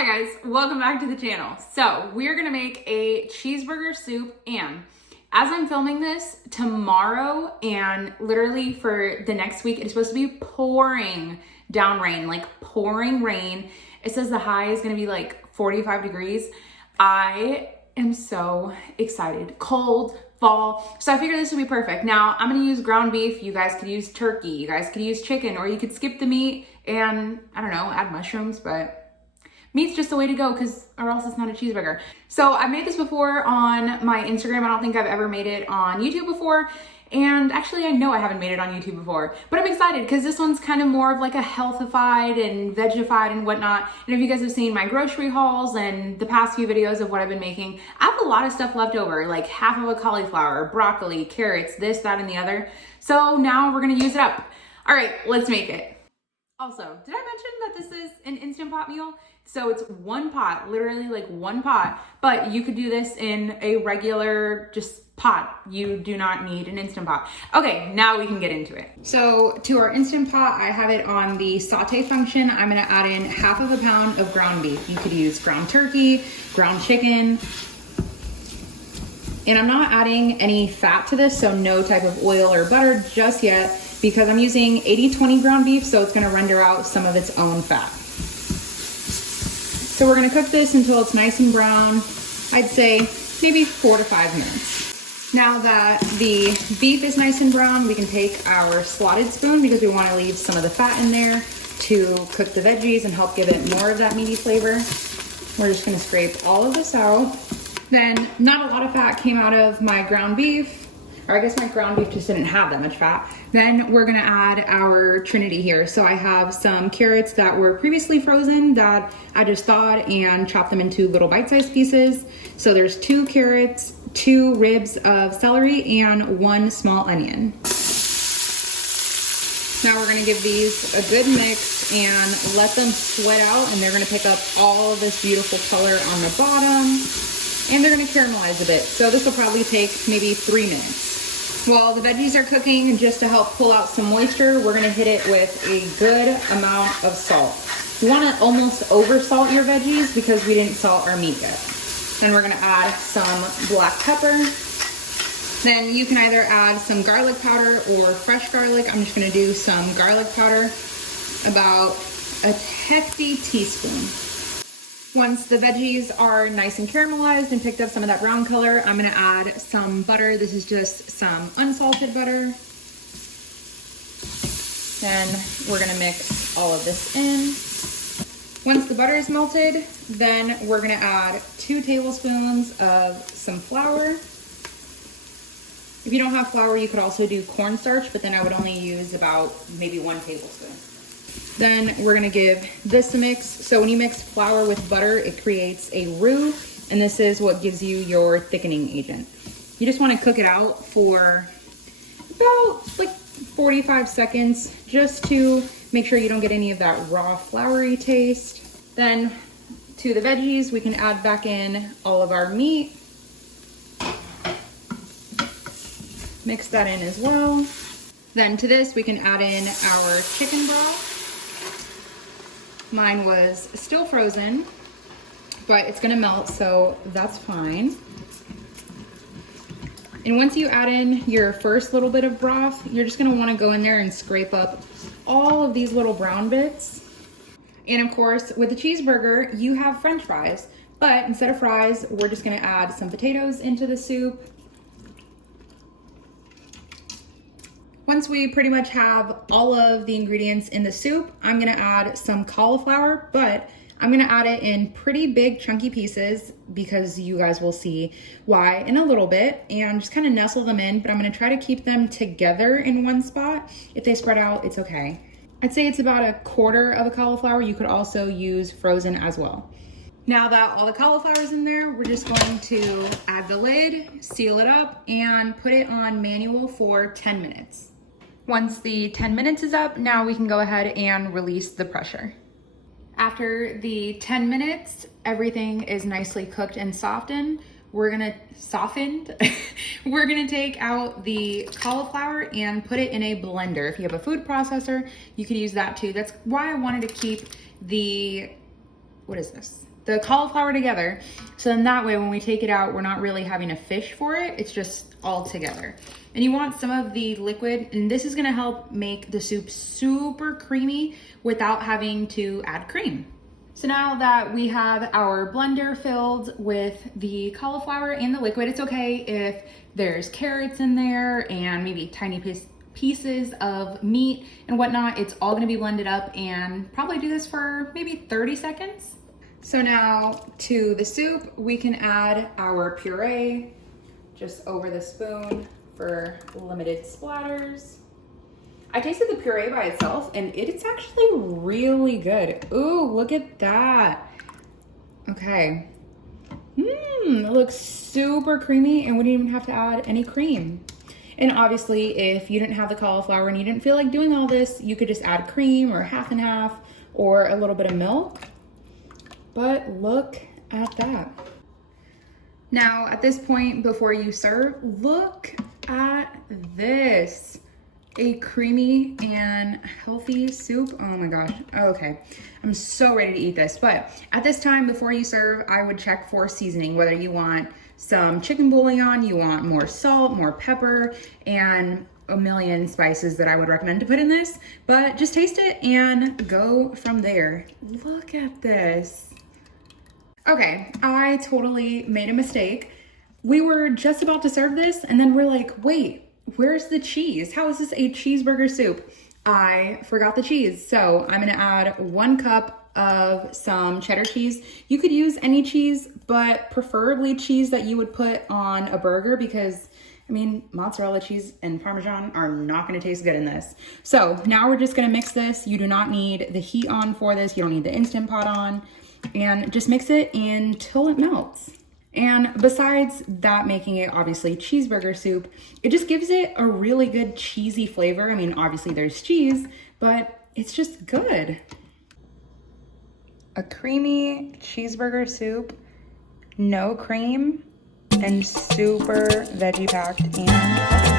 Hi guys, welcome back to the channel. So we're gonna make a cheeseburger soup, and as I'm filming this tomorrow and literally for the next week, it's supposed to be pouring down rain, like pouring rain. It says the high is gonna be like 45 degrees. I am so excited. Cold, fall. So I figured this would be perfect. Now I'm gonna use ground beef. You guys could use turkey, you guys could use chicken, or you could skip the meat and I don't know, add mushrooms, but meat's just the way to go or else it's not a cheeseburger. So I've made this before on my Instagram. I don't think I've ever made it on YouTube before. And actually I know I haven't made it on YouTube before, but I'm excited because this one's kind of more of like a healthified and vegified and whatnot. And if you guys have seen my grocery hauls and the past few videos of what I've been making, I have a lot of stuff left over, like half of a cauliflower, broccoli, carrots, this, that, and the other. So now we're gonna use it up. All right, let's make it. Also, did I mention that this is an Instant Pot meal? So it's one pot, literally like one pot, but you could do this in a regular just pot. You do not need an Instant Pot. Okay, now we can get into it. So to our Instant Pot, I have it on the saute function. I'm gonna add in half of a pound of ground beef. You could use ground turkey, ground chicken, and I'm not adding any fat to this, so no type of oil or butter just yet, because I'm using 80-20 ground beef, so it's gonna render out some of its own fat. So we're gonna cook this until it's nice and brown. I'd say maybe 4 to 5 minutes. Now that the beef is nice and brown, we can take our slotted spoon because we wanna leave some of the fat in there to cook the veggies and help give it more of that meaty flavor. We're just gonna scrape all of this out. Then not a lot of fat came out of my ground beef, or I guess my ground beef just didn't have that much fat. Then we're gonna add our trinity here. So I have some carrots that were previously frozen that I just thawed and chopped them into little bite-sized pieces. So there's 2 carrots, 2 ribs of celery, and 1 small onion. Now we're gonna give these a good mix and let them sweat out, and they're gonna pick up all of this beautiful color on the bottom, and they're gonna caramelize a bit. So this will probably take maybe 3 minutes. While the veggies are cooking, just to help pull out some moisture, we're gonna hit it with a good amount of salt. You wanna almost over salt your veggies because we didn't salt our meat yet. Then we're gonna add some black pepper. Then you can either add some garlic powder or fresh garlic. I'm just gonna do some garlic powder, about a hefty teaspoon. Once the veggies are nice and caramelized and picked up some of that brown color, I'm gonna add some butter. This is just some unsalted butter. Then we're gonna mix all of this in. Once the butter is melted, then we're gonna add 2 tablespoons of some flour. If you don't have flour, you could also do cornstarch, but then I would only use about maybe 1 tablespoon. Then we're gonna give this a mix. So when you mix flour with butter, it creates a roux, and this is what gives you your thickening agent. You just wanna cook it out for about like 45 seconds, just to make sure you don't get any of that raw floury taste. Then to the veggies, we can add back in all of our meat. Mix that in as well. Then to this, we can add in our chicken broth. Mine was still frozen, but it's gonna melt, so that's fine. And once you add in your first little bit of broth, you're just gonna wanna go in there and scrape up all of these little brown bits. And of course, with the cheeseburger, you have French fries, but instead of fries, we're just gonna add some potatoes into the soup. Once we pretty much have all of the ingredients in the soup, I'm gonna add some cauliflower, but I'm gonna add it in pretty big chunky pieces because you guys will see why in a little bit, and just kind of nestle them in, but I'm gonna try to keep them together in one spot. If they spread out, it's okay. I'd say it's about 1/4 of a cauliflower. You could also use frozen as well. Now that all the cauliflower is in there, we're just going to add the lid, seal it up, and put it on manual for 10 minutes. Once the 10 minutes is up, now we can go ahead and release the pressure. After the 10 minutes, everything is nicely cooked and softened. We're gonna take out the cauliflower and put it in a blender. If you have a food processor, you could use that too. That's why I wanted to keep the what is this? The cauliflower together. So then that way when we take it out, we're not really having to fish for it. It's just all together. And you want some of the liquid, and this is gonna help make the soup super creamy without having to add cream. So now that we have our blender filled with the cauliflower and the liquid, it's okay if there's carrots in there and maybe tiny pieces of meat and whatnot. It's all gonna be blended up, and probably do this for maybe 30 seconds. So now to the soup, we can add our puree just over the spoon for limited splatters. I tasted the puree by itself and it's actually really good. Ooh, look at that. Okay. It looks super creamy and we didn't even have to add any cream. And obviously if you didn't have the cauliflower and you didn't feel like doing all this, you could just add cream or half and half or a little bit of milk. But look at that. Now at this point before you serve, look at this. A creamy and healthy soup. Oh my gosh. Okay. I'm so ready to eat this. But at this time before you serve, I would check for seasoning, whether you want some chicken bouillon, you want more salt, more pepper, and a million spices that I would recommend to put in this. But just taste it and go from there. Look at this. Okay, I totally made a mistake. We were just about to serve this and then we're like, wait, where's the cheese? How is this a cheeseburger soup? I forgot the cheese. So I'm gonna add 1 cup of some cheddar cheese. You could use any cheese, but preferably cheese that you would put on a burger because I mean, mozzarella cheese and Parmesan are not gonna taste good in this. So now we're just gonna mix this. You do not need the heat on for this. You don't need the Instant Pot on. And just mix it until it melts. And besides that making it obviously cheeseburger soup, it just gives it a really good cheesy flavor. I mean, obviously there's cheese, but it's just good. A creamy cheeseburger soup, no cream, and super veggie packed and